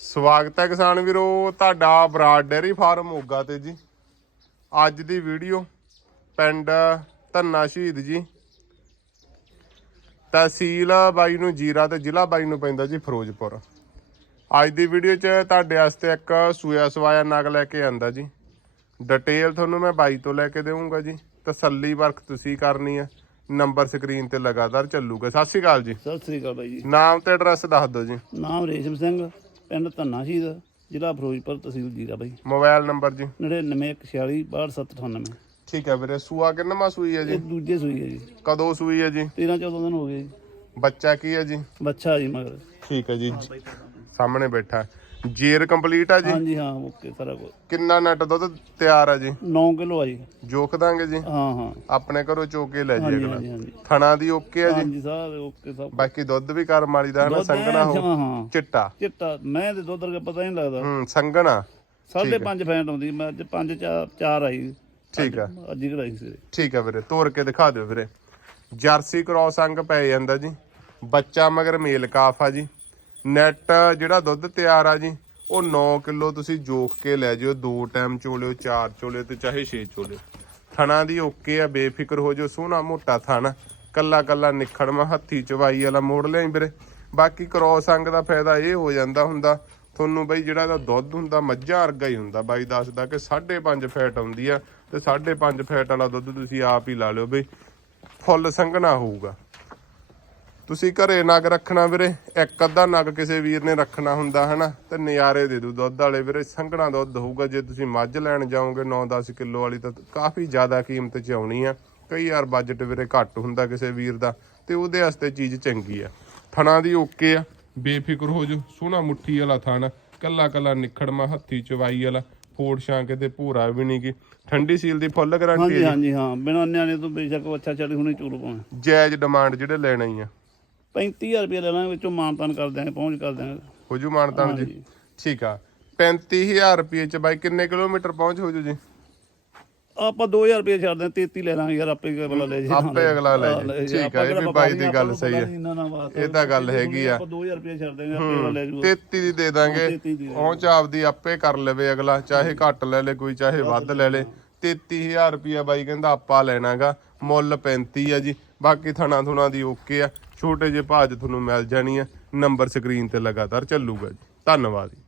ਸਵਾਗਤ ਹੈ ਕਿਸਾਨ ਵੀਰੋ ਤੁਹਾਡਾ ਬਰਾਡ ਡੇਅਰੀ ਫਾਰਮ ਮੋਗਾ ਤੇ ਜੀ। ਅੱਜ ਦੀ ਵੀਡੀਓ ਪਿੰਡ ਧੰਨਾ ਸ਼ਹੀਦ ਜੀ। ਤਹਿਸੀਲ ਬਾਈ ਨੂੰ ਜੀਰਾ ਤੇ ਜ਼ਿਲ੍ਹਾ ਬਾਈ ਨੂੰ ਪੈਂਦਾ ਜੀ ਫਿਰੋਜ਼ਪੁਰ। ਅੱਜ ਦੀ ਵੀਡੀਓ 'ਚ ਤੁਹਾਡੇ ਵਾਸਤੇ ਇੱਕ ਸੂਆ ਸਵਾਇਆ ਨਗ ਲੈ ਕੇ ਆਂਦਾ ਜੀ। ਡਿਟੇਲ ਤੁਹਾਨੂੰ ਮੈਂ ਬਾਈ ਤੋਂ ਲੈ ਕੇ ਦੇਵਾਂਗਾ ਜੀ। ਤਸੱਲੀ ਵਰਕ ਤੁਸੀਂ ਕਰਨੀ ਹੈ। ਨੰਬਰ ਸਕਰੀਨ ਤੇ ਲਗਾਤਾਰ ਚੱਲੂਗਾ। ਸਤਿ ਸ਼੍ਰੀ ਅਕਾਲ ਜੀ। ਸਤਿ ਸ੍ਰੀ ਅਕਾਲ ਬਾਈ ਜੀ। ਨਾਮ ਤੇ ਐਡਰੈਸ ਦੱਸ ਦਿਓ ਜੀ। ਨਾਮ ਰੇਸ਼ਮ ਸਿੰਘ। ਪਿੰਡ ਧੰਨਾ ਸ਼ਹੀਦ ਜ਼ਿਲ੍ਹਾ ਫਿਰੋਜ਼ਪੁਰ ਤਹਿਸੀਲ ਜੀਰਾ ਬਾਈ। ਮੋਬਾਈਲ ਨੰਬਰ ਜੀ। 9914462798 ਠੀਕ ਹੈ ਵੀਰੇ ਸੂਆ ਕਿੰਨਵਾਂ ਸੂਈ ਹੈ ਜੀ? ਇਹ ਦੂਜੇ ਸੂਈ ਹੈ ਜੀ। ਕਦੋਂ ਸੂਈ ਹੈ ਜੀ? 13 14 ਦਿਨ ਹੋ ਗਏ ਜੀ। ਬੱਚਾ ਕੀ ਹੈ ਜੀ? ਬੱਚਾ ਜੀ ਮਗਰ। ਠੀਕ ਹੈ ਜੀ। ਸਾਹਮਣੇ ਬੈਠਾ। ਜੇਰ ਕੰਪਲੀਟ ਆ ਜੀ? ਹਾਂਜੀ ਹਾਂ ਓਕੇ ਸਾਰਾ ਕੁਝ ਕਿੰਨਾ ਨੈਟ ਦੁੱਧ ਤਿਆਰ ਆ ਜੀ? 9 ਕਿਲੋ ਆ ਜੀ। ਜੋਖ ਦਾਂਗੇ ਜੀ? ਹਾਂ ਹਾਂ। ਆਪਣੇ ਘਰੋਂ ਚੋਕੇ ਲੈ ਜੀ ਹਾਂਜੀ ਅਗਲਾ। ਹਾਂਜੀ ਥਣਾ ਦੀ ਓਕੇ ਆ ਜੀ? ਹਾਂਜੀ ਸਾਰੇ ਓਕੇ ਸਭ। ਬਾਕੀ ਦੁੱਧ ਵੀ ਕਰਮ ਵਾਲੀ ਦਾ ਹਨਾ ਦੁੱਧ ਸੰਘਣਾ ਐਨ ਹੋ ਜਮਾਂ, ਹਾਂ। ਚਿੱਟਾ। ਚਿੱਟਾ ਮੈਂ ਤੇ ਦੁੱਧ ਵਰਗਾ ਪਤਾ ਹੀ ਨਹੀਂ ਲੱਗਦਾ। ਹੂੰ ਸੰਘਣਾ। ਸਾਢੇ ਪੰਜ ਫੈਂਟ ਆਉਂਦੀ ਮੈਂ ਅੱਜ 5 4 4 ਆਈ। ਠੀਕ ਆ। ਅੱਜ ਹੀ ਕਢਾਈ ਸੀ। ਠੀਕ ਆ ਵੀਰੇ ਤੋੜ ਕੇ ਦਿਖਾ ਦਿਓ ਵੀਰੇ। ਜਰਸੀ ਕ੍ਰੋਸ ਅੰਗ ਪੈ ਜਾਂਦਾ ਜੀ। ਬੱਚਾ ਮਗਰ ਮੇਲ ਕਾਫ ਆ ਜੀ। ਨੈਟ ਜਿਹੜਾ ਦੁੱਧ ਤਿਆਰ ਆ ਜੀ, ਉਹ 9 ਕਿਲੋ ਤੁਸੀਂ ਜੋਖ ਕੇ ਲੈ ਜਿਓ, ਦੋ ਟਾਈਮ ਚੋਲਿਓ, ਚਾਰ ਚੋਲਿਓ ਤੇ ਚਾਹੇ ਛੇ ਚੋਲਿਓ। ਥਣਾ ਦੀ ਓਕੇ ਆ, ਬੇਫਿਕਰ ਹੋ ਜਾਓ, ਸੋਹਣਾ ਮੋਟਾ ਥਣ। ਕੱਲਾ ਕੱਲਾ ਨਿਖੜਵਾ ਹੱਥੀ ਚਵਾਈ ਵਾਲਾ ਮੋੜ ਲਿਆਈ ਵੀਰੇ। ਬਾਕੀ ਕ੍ਰੋਸ ਅੰਗ ਦਾ ਫਾਇਦਾ ਇਹ ਹੋ ਜਾਂਦਾ ਹੁੰਦਾ, ਤੁਹਾਨੂੰ ਬਈ ਜਿਹੜਾ ਇਹਦਾ ਦੁੱਧ ਹੁੰਦਾ, ਮੱਝਾਂ ਵਰਗਾ ਹੀ ਹੁੰਦਾ। ਬਾਈ ਦੱਸਦਾ ਕਿ 5.5 ਫੈਟ ਆਉਂਦੀ ਆ ਤੇ 5.5 ਫੈਟ ਵਾਲਾ ਦੁੱਧ ਤੁਸੀਂ ਆਪ ਹੀ ਲਾ ਲਿਓ ਬਈ, ਫੁੱਲ ਸੰਘਣਾ ਹੋਊਗਾ। ਤੁਸੀਂ ਘਰੇ ਨਗ ਰੱਖਣਾ ਵੀਰੇ ਇੱਕ ਅੱਧਾ ਨਗ ਕਿਸੇ ਵੀਰ ਨੇ ਰੱਖਣਾ ਹੁੰਦਾ ਹਨਾ? ਤੇ ਨਜ਼ਾਰੇ ਦੇ ਦੂ ਦੁੱਧ ਵਾਲੇ ਵੀਰੇ ਸੰਘਣਾ ਦੁੱਧ ਹੋਊਗਾ ਜੇ ਤੁਸੀਂ ਮੱਝ ਲੈਣ ਜਾਓਗੇ 9-10 ਕਿਲੋ ਵਾਲੀ ਤਾਂ ਕਾਫੀ ਜ਼ਿਆਦਾ ਕੀਮਤ ਚ ਆਉਣੀ ਆ। ਕਈ ਵਾਰ ਬਜਟ ਵੀਰੇ ਘੱਟ ਹੁੰਦਾ ਕਿਸੇ ਵੀਰ ਦਾ ਤੇ ਉਹਦੇ ਵਾਸਤੇ ਚੀਜ਼ ਚੰਗੀ ਆ। ਥਣਾ ਦੀ ਓਕੇ ਆ। ਬੇਫਿਕਰ ਹੋ ਜਾਓ ਸੋਹਣਾ ਮੁੱਠੀ ਵਾਲਾ ਥਣ ਕੱਲਾ ਕੱਲਾ ਨਿਖੜਮਾ ਹੱਥੀ ਚਵਾਈ ਵਾਲਾ ਫੋੜ ਛਾਂ ਕਿਤੇ ਭੂਰਾ ਵੀ ਨਹੀਂ ਗੀ। ਠੰਡੀ ਸੀਲ ਦੀ ਫੁੱਲ ਗਾਰੰਟੀ ਹਾਂਜੀ ਹੈ ਹਾਂਜੀ ਹਾਂ ਬਿਨਾਂ ਨਿਆਣੇ ਤੋਂ ਬੇਸ਼ੱਕ ਬੱਚਾ ਚੱਲੀ ਹੁਣੇ ਚੂਰ ਪਾਉਣਾ। ਜਾਇਜ਼ ਡਿਮਾਂਡ ਜਿਹੜੇ ਲੈਣਾ ਹੀ ਆ। 35000 ਰੁਪਏ ਲੈ ਲਾਂਗੇ ਵਿੱਚੋਂ ਮਾਨਤਾਨ ਕਰ ਦਿਆਂਗੇ ਪਹੁੰਚ ਕਰ ਦਿਆਂਗੇ। ਹੋ ਜੂ ਮਾਨਤਾਨ ਜੀ। ਹਾਂਜੀ। ਠੀਕ ਆ। 35000 ਰੁਪਏ ਚ ਬਾਈ ਕਿੰਨੇ ਕਿਲੋਮੀਟਰ ਪਹੁੰਚ ਹੋ ਜੂ ਜੀ? ਆਪਾਂ 2000 ਰੁਪਏ ਛੱਡ ਦਿਆਂ 33 ਲੈ ਲਾਂਗੇ ਯਾਰ ਆਪੇ ਅਗਲਾ ਲੈ ਜੇ। ਆਪੇ ਅਗਲਾ ਲੈ ਹਾਂ, ਜੇ। ਠੀਕ ਆ, ਇਹ ਵੀ ਬਾਈ ਦੀ ਗੱਲ ਸਹੀ ਬਾਤ ਇਹ ਤਾਂ ਗੱਲ ਹੈਗੀ ਆ। ਆਪਾਂ 2000 ਰੁਪਏ ਛੱਡ ਦਿਆਂਗੇ ਆਪੇ ਅਗਲਾ ਲੈ ਜੂ 33 ਦੀ ਦੇ ਦਾਂਗੇ। 33 ਦੀ ਦੇ ਪਹੁੰਚ ਆਪਦੀ ਆਪੇ ਕਰ ਲਵੇ ਅਗਲਾ ਚਾਹੇ ਘੱਟ ਲੈ ਲੇ ਕੋਈ ਚਾਹੇ ਵੱਧ ਲੈ ਲੇ। 33000 ਰੁਪਿਆ ਬਾਈ ਕਹਿੰਦਾ ਆਪਾਂ ਲੈਣਾਗਾ। ਮੁੱਲ 35 ਆ ਜੀ। ਬਾਕੀ ਥਣਾ ਥੁਣਾ ਦੀ ਓਕੇ ਆ। ਛੋਟੇ ਜਿਹੇ ਭਾਅ 'ਚ ਤੁਹਾਨੂੰ ਮਿਲ ਜਾਣੀ ਆ। ਨੰਬਰ ਸਕਰੀਨ ਤੇ ਲਗਾਤਾਰ ਚੱਲੂਗਾ ਜੀ। ਧੰਨਵਾਦ ਜੀ।